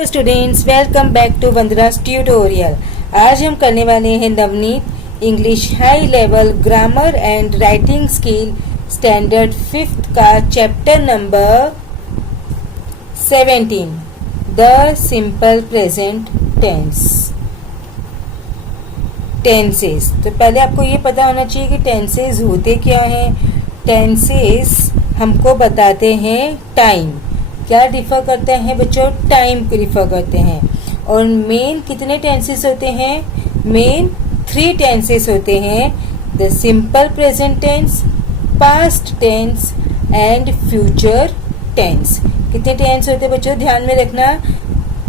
Hello students, welcome back to Vandana's tutorial. आज हम करने वाले हैं Navneet English high level grammar and writing skill standard 5th का chapter number 17, the simple present tenses. तो पहले आपको ये पता होना चाहिए कि टेंसेस होते क्या हैं। टेंसेस हमको बताते हैं टाइम, क्या रिफर करते हैं बच्चों, टाइम को रिफर करते हैं। और मेन कितने टेंसेस होते हैं, मेन 3 टेंसेस होते हैं, the simple present tense, past tense and future tense. कितने टेंस होते हैं बच्चों, ध्यान में रखना,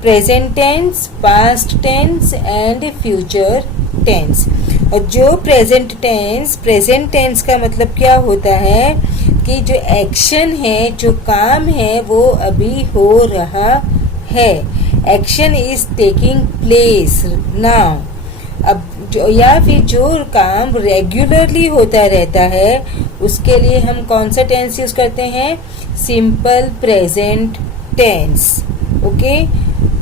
present tense, past tense and future tense. और जो प्रेजेंट टेंस का मतलब क्या होता है कि जो एक्शन है, जो काम है वो अभी हो रहा है, action is taking place now. अब जो या फिर जो काम रेगुलरली होता रहता है उसके लिए हम कौन सा टेंस यूज करते हैं, सिंपल प्रेजेंट टेंस। ओके,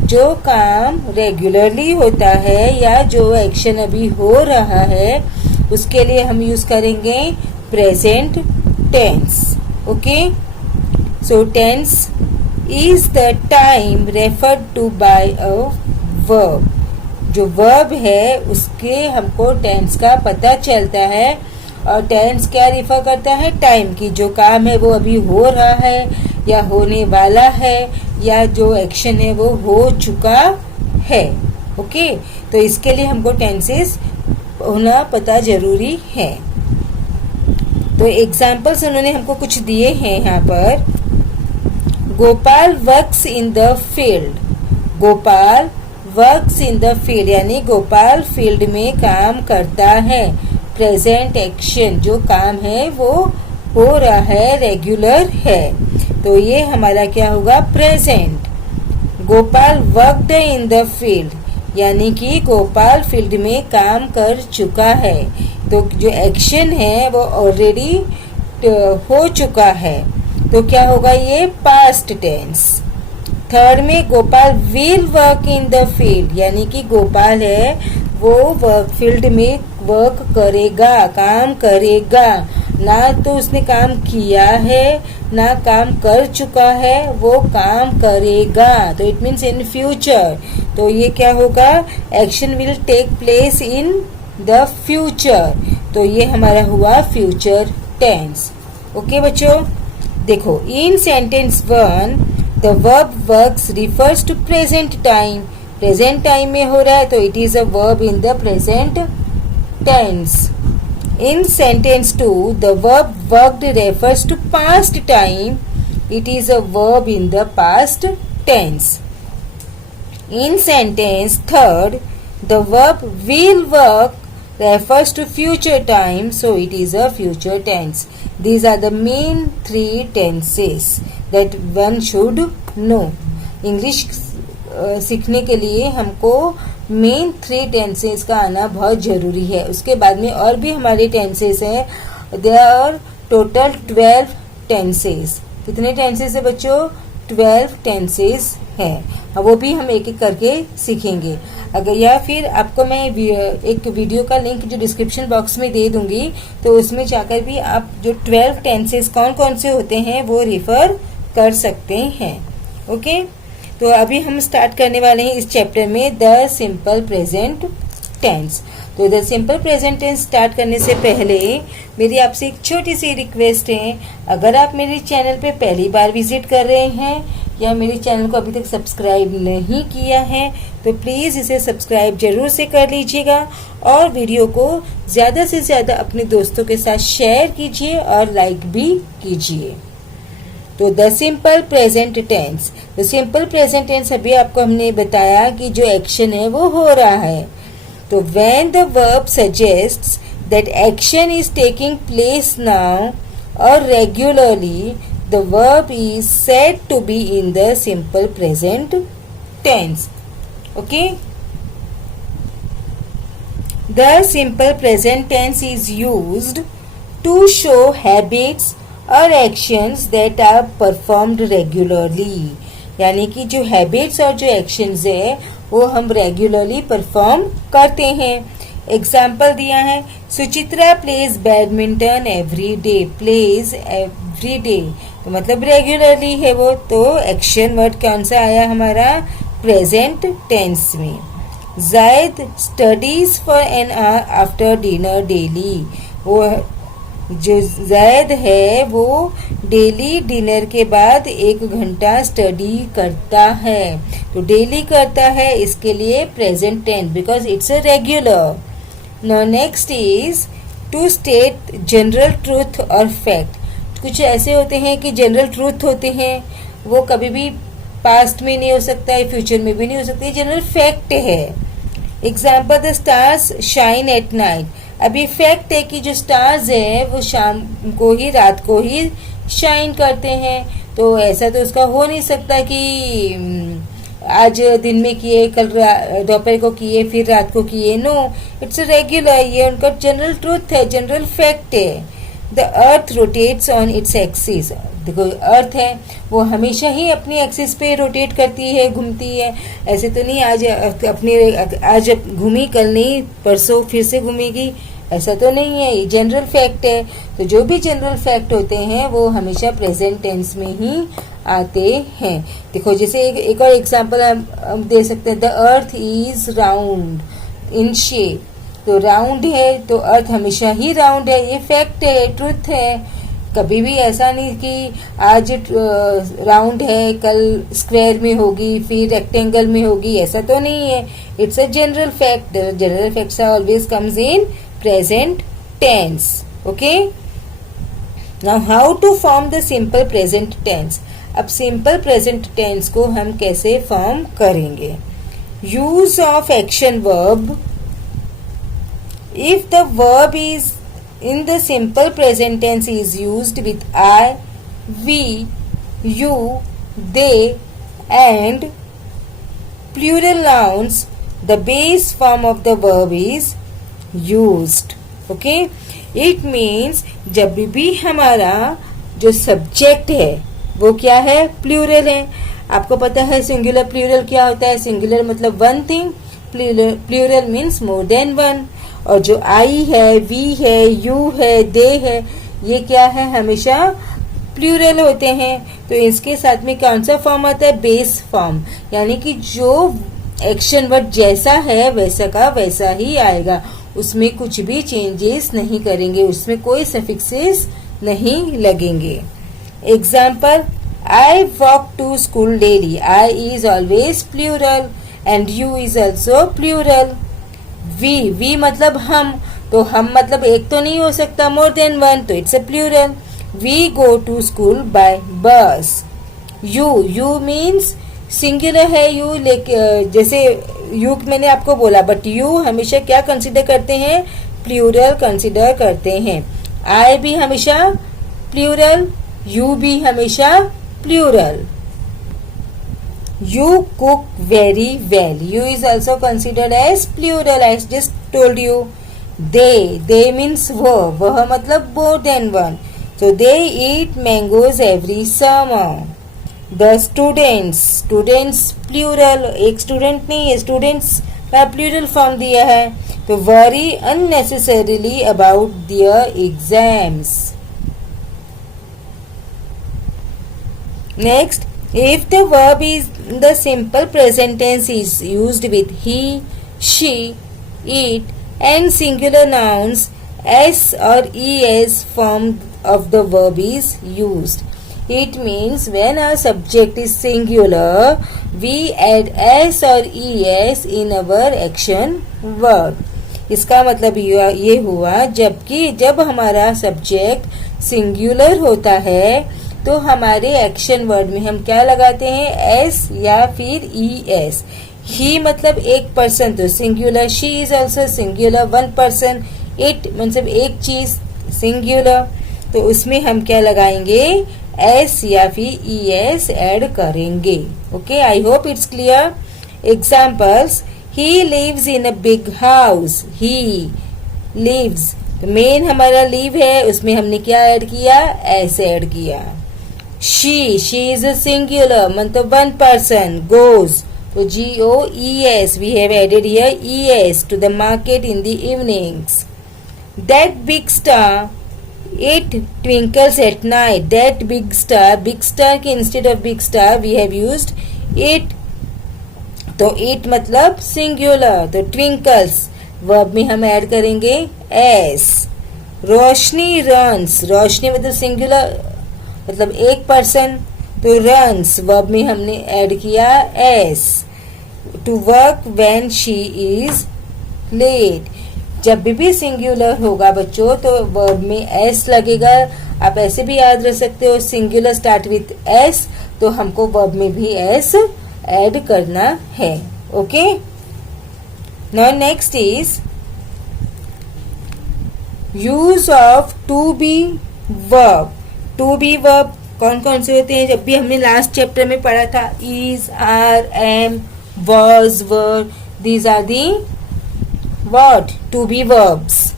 जो काम रेगुलरली होता है या जो एक्शन अभी हो रहा है उसके लिए हम यूज करेंगे present tense. Okay, so tense is the time referred to by a verb. जो verb है उसके हमको tense का पता चलता है। और tense क्या रिफर करता है, टाइम की, जो काम है वो अभी हो रहा है या होने वाला है या जो एक्शन है वो हो चुका है। ओके, तो इसके लिए हमको टेंसेस होना पता जरूरी है। तो एग्जाम्पल्स उन्होंने हमको कुछ दिए हैं यहाँ पर। Gopal works in the field, Gopal works in the field यानी गोपाल फील्ड में काम करता है। प्रेजेंट एक्शन, जो काम है वो हो रहा है, रेगुलर है, तो ये हमारा क्या होगा, present. Gopal worked in the field यानी कि गोपाल फील्ड में काम कर चुका है, तो जो एक्शन है वो ऑलरेडी हो चुका है, तो क्या होगा, ये पास्ट टेंस। थर्ड में Gopal will work in the field यानी कि गोपाल है वो वर्क फील्ड में वर्क करेगा, काम करेगा, ना तो उसने काम किया है ना काम कर चुका है, वो काम करेगा, तो इट मीन्स इन फ्यूचर। तो ये क्या होगा, action will take place in the future, तो ये हमारा हुआ फ्यूचर टेंस। ओके बच्चों, देखो in sentence 1 the verb works refers to present time, present time में हो रहा है तो it is a verb in the present tense. In sentence 2 the verb worked refers to past time, it is a verb in the past tense. In sentence 3 the verb will work refers to future time, so it is a future tense. These are the main 3 tenses that one should know. English सीखने के लिए हमको main 3 tenses का आना बहुत जरूरी है। उसके बाद में और भी हमारे टेंसेस हैं, there are total 12 टेंसेस। कितने टेंसेस है बच्चों, 12 टेंसेस हैं, वो भी हम एक एक करके सीखेंगे। अगर या फिर आपको मैं एक वीडियो का लिंक जो डिस्क्रिप्शन बॉक्स में दे दूंगी, तो उसमें जाकर भी आप जो 12 टेंसेस कौन कौन से होते हैं वो रिफर कर सकते हैं। ओके, तो अभी हम स्टार्ट करने वाले हैं इस चैप्टर में द सिंपल प्रेजेंट टेंस। तो the simple present tense start करने से पहले मेरी आपसे एक छोटी सी रिक्वेस्ट है, अगर आप मेरे चैनल पे पहली बार विजिट कर रहे हैं या मेरे चैनल को अभी तक सब्सक्राइब नहीं किया है तो प्लीज़ इसे सब्सक्राइब जरूर से कर लीजिएगा और वीडियो को ज़्यादा से ज़्यादा अपने दोस्तों के साथ शेयर कीजिए और लाइक भी कीजिए। तो the simple present tense, the simple present tense अभी आपको हमने बताया कि जो एक्शन है वो हो रहा है। तो when the verb suggests that action is taking place now और regularly, the verb is said to be in the simple present tense. Okay, the simple present tense is used to show habits or actions that are performed regularly. यानी कि जो habits और जो actions है वो हम regularly perform करते हैं। एग्जाम्पल दिया है, Suchitra plays badminton every day, plays every day तो मतलब रेगुलरली है वो, तो एक्शन वर्ड कौन सा आया हमारा, प्रेजेंट टेंस में। जायद studies for an hour after dinner daily, वो जो जायद है वो डेली डिनर के बाद 1 घंटा स्टडी करता है, तो डेली करता है इसके लिए present tense because it's a regular. Now next is to state general truth और फैक्ट। कुछ ऐसे होते हैं कि जनरल ट्रूथ होते हैं, वो कभी भी पास्ट में नहीं हो सकता है, फ्यूचर में भी नहीं हो सकता है, जनरल फैक्ट है। Example, the stars shine at night. अभी फैक्ट है कि जो स्टार्स है वो शाम को ही, रात को ही शाइन करते हैं, तो ऐसा तो उसका हो नहीं सकता कि आज दिन में किए, कल दोपहर को किए, फिर रात को किए। नो, इट्स रेगुलर, ये उनका जनरल ट्रूथ है, जनरल फैक्ट है। The earth rotates on its axis. देखो अर्थ है वो हमेशा ही अपनी एक्सिस पे रोटेट करती है, घूमती है, ऐसे तो नहीं आज घूमी कल नहीं, परसों फिर से घूमेगी, ऐसा तो नहीं है, ये जनरल फैक्ट है। तो जो भी जनरल फैक्ट होते हैं वो हमेशा प्रेजेंट टेंस में ही आते हैं। देखो जैसे एक और एग्जांपल हम दे सकते हैं, the earth is round in shape, तो राउंड है तो अर्थ हमेशा ही राउंड है, ये फैक्ट है, ट्रुथ है। कभी भी ऐसा नहीं कि आज राउंड है कल स्क्वायर में होगी, फिर रेक्टेंगल में होगी, ऐसा तो नहीं है। It's a general fact, general facts always comes in present tense. Okay, now how to form the simple present tense. अब सिंपल प्रेजेंट टेंस को हम कैसे फॉर्म करेंगे। Use of action verb. If the verb is in the simple present tense is used with I, we, you, they and plural nouns, the base form of the verb is used. Okay, it means जब भी हमारा जो subject है वो क्या है, plural है। आपको पता है सिंगुलर प्लूरल क्या होता है, सिंगुलर मतलब one thing, plural means more than one. और जो आई है, वी है, यू है, दे है, ये क्या है, हमेशा प्लूरल होते हैं। तो इसके साथ में कौन सा फॉर्म आता है, बेस फॉर्म, यानी कि जो एक्शन वर्ड जैसा है वैसा का वैसा ही आएगा, उसमें कुछ भी चेंजेस नहीं करेंगे, उसमें कोई सफिक्सेस नहीं लगेंगे। Example, I walk to school daily. I is always plural and you is also plural. We मतलब हम, तो हम मतलब एक तो नहीं हो सकता, मोर देन वन, तो it's a plural. We go to school by bus. You means singular है, यू जैसे यू मैंने आपको बोला, बट यू हमेशा क्या कंसिडर करते हैं, प्लूरल कंसिडर करते हैं। आई भी हमेशा प्लूरल, यू भी हमेशा plural. You cook very well. You is also considered as plural. I just told you. They means वह मतलब more than one. So they eat mangoes every summer. The students plural, एक student नहीं है, students का plural form दिया है, तो worry unnecessarily about their exams. Next, if the verb is the simple present tense is used with he, she, it and singular nouns, s or es form of the verb is used. It means when our subject is singular, we add s or es in our action verb. इसका मतलब ये हुआ जब हमारा subject singular होता है तो हमारे एक्शन वर्ड में हम क्या लगाते हैं, एस या फिर ई एस। ही मतलब एक पर्सन, तो singular, she is also singular, one person, it मतलब एक चीज सिंगुलर, तो उसमें हम क्या लगाएंगे, एस या फिर ई एस ऐड करेंगे। Okay, I hope it's clear. Examples, he lives in a big house. He lives, तो मेन हमारा लिव है, उसमें हमने क्या ऐड किया, एस ऐड किया। she is a singular, मतलब one person goes. तो GOES, we have added here ES, to the market in the evenings. That big star, it twinkles at night. That big star के instead of big star we have used it. तो it मतलब singular, तो twinkles verb में हम add करेंगे s. रोशनी runs, रोशनी मतलब singular, मतलब एक पर्सन, तो runs वर्ब में हमने ऐड किया s. To work when she is late, जब भी सिंगुलर होगा बच्चों तो वर्ब में s लगेगा. आप ऐसे भी याद रख सकते हो, सिंगुलर स्टार्ट विथ s, तो हमको वर्ब में भी s ऐड करना है. Okay, now next is use of to be verb. To be verb कौन कौन से होते हैं? जब भी हमने लास्ट चैप्टर में पढ़ा था, is, are, am, was, were, these are the what? To be verbs.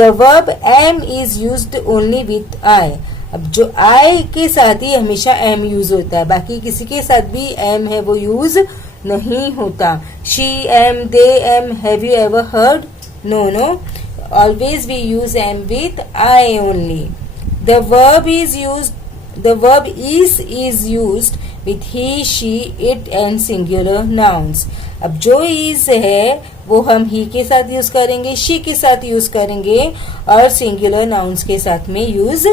The verb am is used only with I. अब जो I के साथ ही हमेशा am यूज होता है, बाकी किसी के साथ भी am है वो यूज नहीं होता. She am, they am, have you ever heard? No. Always we use am with I only. The verb is used with he, she, it and singular nouns. अब जो is है वो हम he के साथ यूज करेंगे, she के साथ यूज करेंगे और singular nouns के साथ में यूज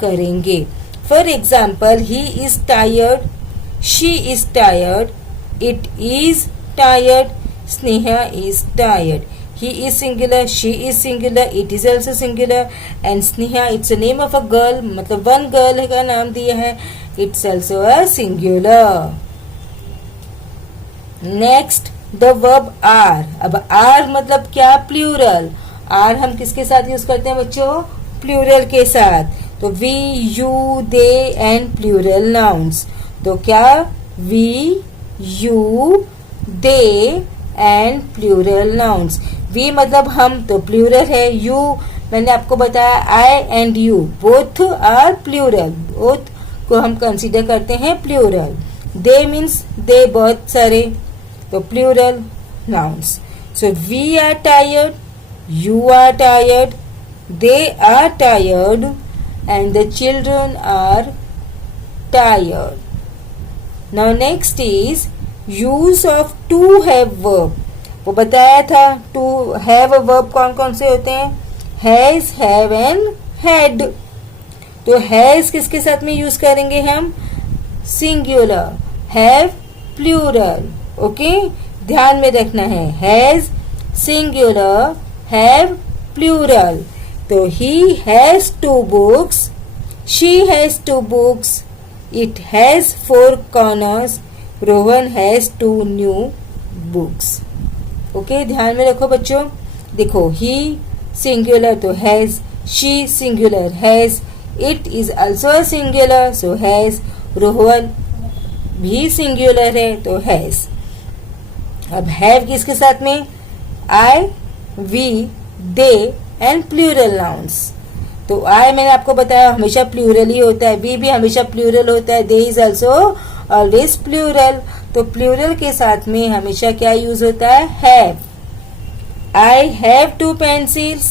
करेंगे. For example, he is tired, she is tired, it is tired, Sneha is tired. He is singular, she is singular, it is also singular and Sneha, it's a name of a girl, मतलब one girl का नाम दिया है, it's also a singular. Next, the verb are. अब are मतलब क्या? Plural. are हम किसके साथ यूज करते हैं बच्चों? प्लूरल के साथ. तो we, you, they and plural nouns. तो क्या? we, you, they and plural nouns. we मतलब हम, तो प्लूरल है. you मैंने आपको बताया I and you both are plural. both को हम कंसीडर करते हैं प्लूरल. दे मीन्स दे बहुत सारे, तो plural nouns. So we are tired, you are tired, they are tired and the children are tired. Now next is use of to have verb. वो बताया था टू हैव वर्ब कौन कौन से होते हैं? Has, have and had. तो has किसके साथ में यूज करेंगे हम? सिंगुलर. Have plural. ओके, ध्यान में रखना है. Has singular, have plural. तो he has 2 books, she has 2 books, it has 4 corners, Rohan has 2 new books. Okay, ध्यान में रखो बच्चों. देखो, ही सिंगुलर तो has, she singular has, it is also a singular, so has. Rohan भी सिंगुलर है तो has. अब have किसके साथ में? I, we, they and plural nouns. तो I मैंने आपको बताया हमेशा प्लूरल ही होता है, we भी हमेशा प्लूरल होता है, they is also always plural. तो प्लूरल के साथ में हमेशा क्या यूज होता है? have. I have 2 pencils,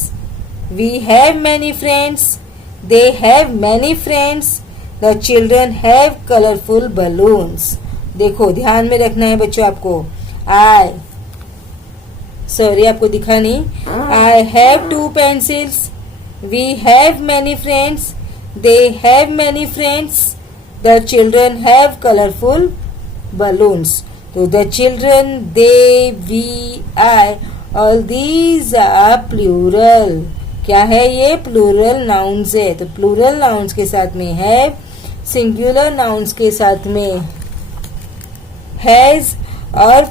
we have many friends, they have many friends, the children have colorful balloons. देखो, ध्यान में रखना है बच्चों आपको. आपको दिखा नहीं. I have 2 pencils, we have many friends, they have many friends, the children have colorful balloons. तो the children, they, we, I, all these are plural. क्या है ये? प्लूरल नाउन्स है. तो प्लूरल नाउन्स के साथ में हैव, सिंगुलर नाउन्स के साथ में हैज और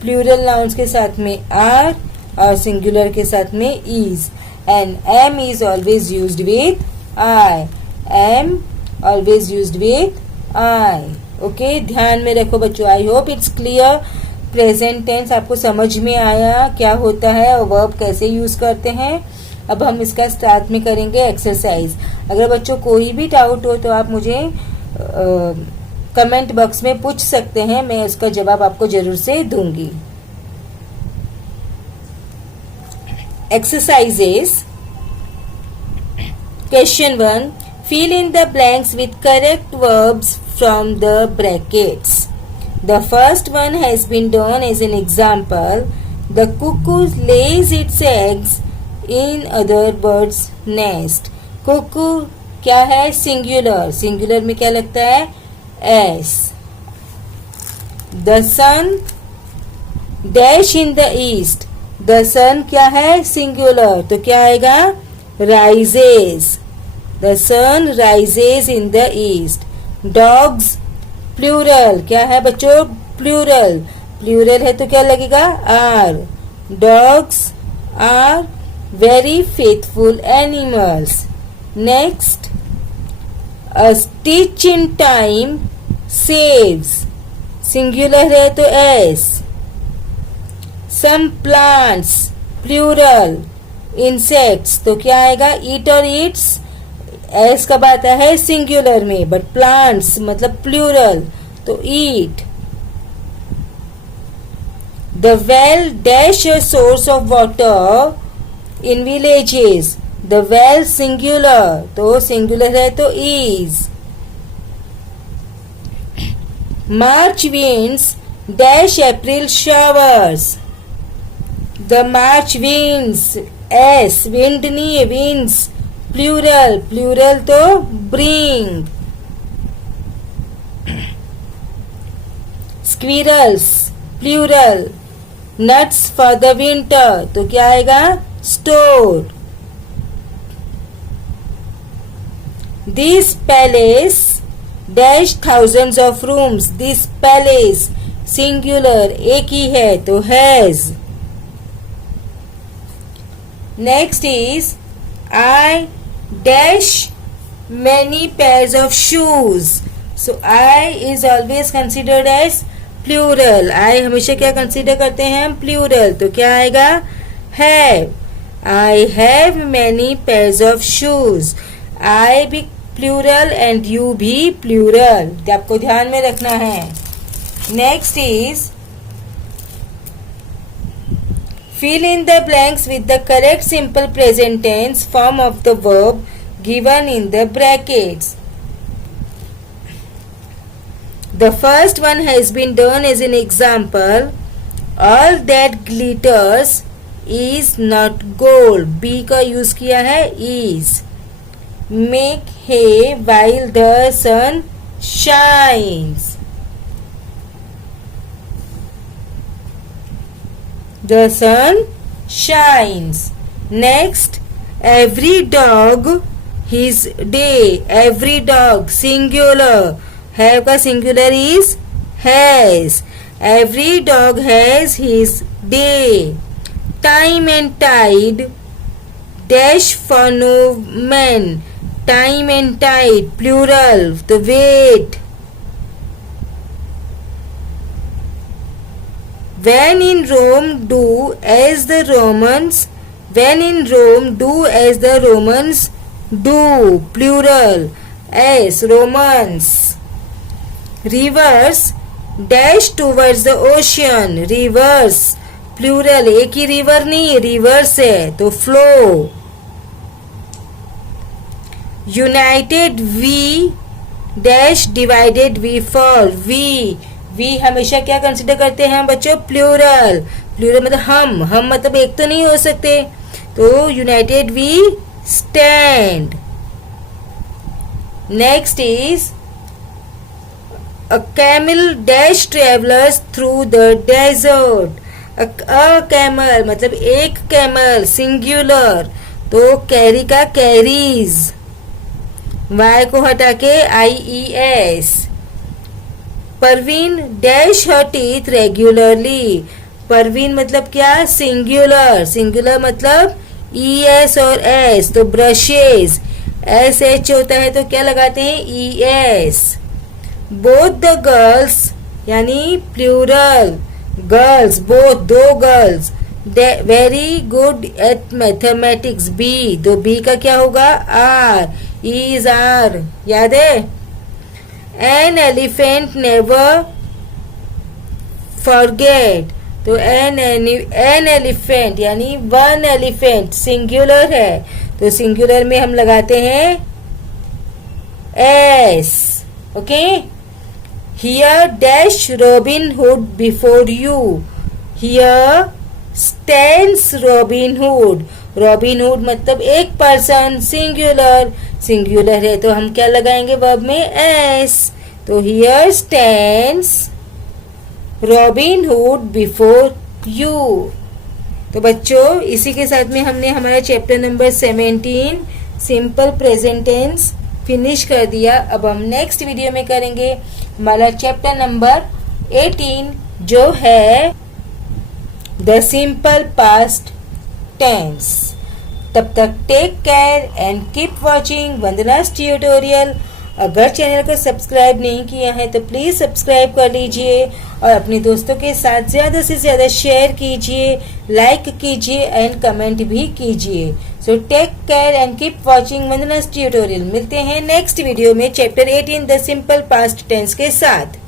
प्लूरल नाउन्स के साथ में आर और सिंगुलर के साथ में is. And am is always used with I. Am always used with I. Okay, ध्यान में रखो बच्चों. I hope it's clear. Present tense आपको समझ में आया क्या होता है और वर्ब कैसे यूज करते हैं. अब हम इसका स्टार्ट में करेंगे एक्सरसाइज. अगर बच्चों कोई भी डाउट हो तो आप मुझे कमेंट बॉक्स में पूछ सकते हैं, मैं उसका जवाब आपको जरूर से दूंगी। Exercises. Question 1, fill in the blanks with correct verbs from the brackets. The first one has been done as an example. The cuckoo lays its eggs in other birds' nest. Cuckoo क्या है? Singular. Singular में क्या लगता है? S. The sun dash in the east. The sun क्या है? Singular, तो क्या आएगा? Rises. The sun rises in the east. Dogs plural, क्या है बच्चों? प्लूरल। प्लूरल है तो क्या लगेगा? Are. Dogs are very faithful animals. Next, a stitch in time saves. Singular है तो s. Some plants plural. Insects तो क्या आएगा? ईट और ईट्स। एस कब आता है? सिंगुलर में, बट प्लांट्स मतलब प्लूरल, तो eat. The well dash a source of water in villages. The well singular, तो सिंगुलर है तो is. March winds dash April showers. The March winds, S. Wind नहीं है, विंड्स प्लूरल। प्लूरल तो bring. Squirrels plural. Nuts for the winter, तो क्या आएगा? Store. This palace dash thousands of rooms. This palace singular, एक ही है तो has. Next is I dash many pairs of shoes. So I is always considered as plural. I हमेशा क्या consider करते हैं हम? प्लूरल, तो क्या आएगा? have. I have many pairs of shoes. I भी प्लूरल एंड you भी प्लूरल, तो आपको ध्यान में रखना है। Next is fill in the blanks with the correct simple present tense form of the verb given in the brackets. The first one has been done as an example. All that glitters is not gold. B का use किया है is. Make hay while the sun shines. The sun shines. Next, every dog his day. Every dog singular. Have का singular is has. Every dog has his day. Time and tide dash for no man. Time and tide plural. The wait. When in Rome, do as the Romans. When in Rome, do as the Romans do. Plural. As Romans. Rivers dash towards the ocean. Rivers. Plural. एक ही river नहीं, rivers है तो flow. United we dash divided we fall. We हमेशा क्या consider करते हैं हम बच्चों? प्लूरल। प्लूरल मतलब हम मतलब एक तो नहीं हो सकते, तो united we stand. Next is a camel dash travelers through the desert. A camel मतलब एक कैमल सिंगुलर, तो कैरी का कैरीज। वाई को हटा के IES। Parveen dash her teeth regularly. Parveen मतलब क्या? सिंगुलर। सिंगुलर मतलब ES और S, तो ब्रशेज। SH होता है तो क्या लगाते हैं? ES। बोथ द गर्ल्स यानी प्लूरल, गर्ल्स बोथ, दो girls. Very good at mathematics. B, तो बी का क्या होगा? आर। इज आर, याद है? An elephant never forget. तो एन एलिफेंट यानी वन एलिफेंट सिंगुलर है, तो सिंगुलर में हम लगाते हैं S. Okay, here dash robin Hood before you, here stands Robin hood. Robin hood मतलब एक पर्सन, सिंगुलर, सिंगुलर है तो हम क्या लगाएंगे वर्ब में एस। तो here stands Robin Hood before you. तो बच्चों इसी के साथ में हमने हमारा chapter number 17 simple present tense finish कर दिया। अब हम नेक्स्ट वीडियो में करेंगे हमारा चैप्टर नंबर 18 जो है द सिंपल पास्ट टेंस। तब तक take care and keep watching Vandana's tutorial. अगर चैनल को सब्सक्राइब नहीं किया है तो प्लीज सब्सक्राइब कर लीजिए और अपने दोस्तों के साथ ज्यादा से ज्यादा शेयर कीजिए, लाइक कीजिए एंड कमेंट भी कीजिए। So take care and keep watching Vandana's tutorial. मिलते हैं नेक्स्ट वीडियो में chapter 18 the simple past tense के साथ।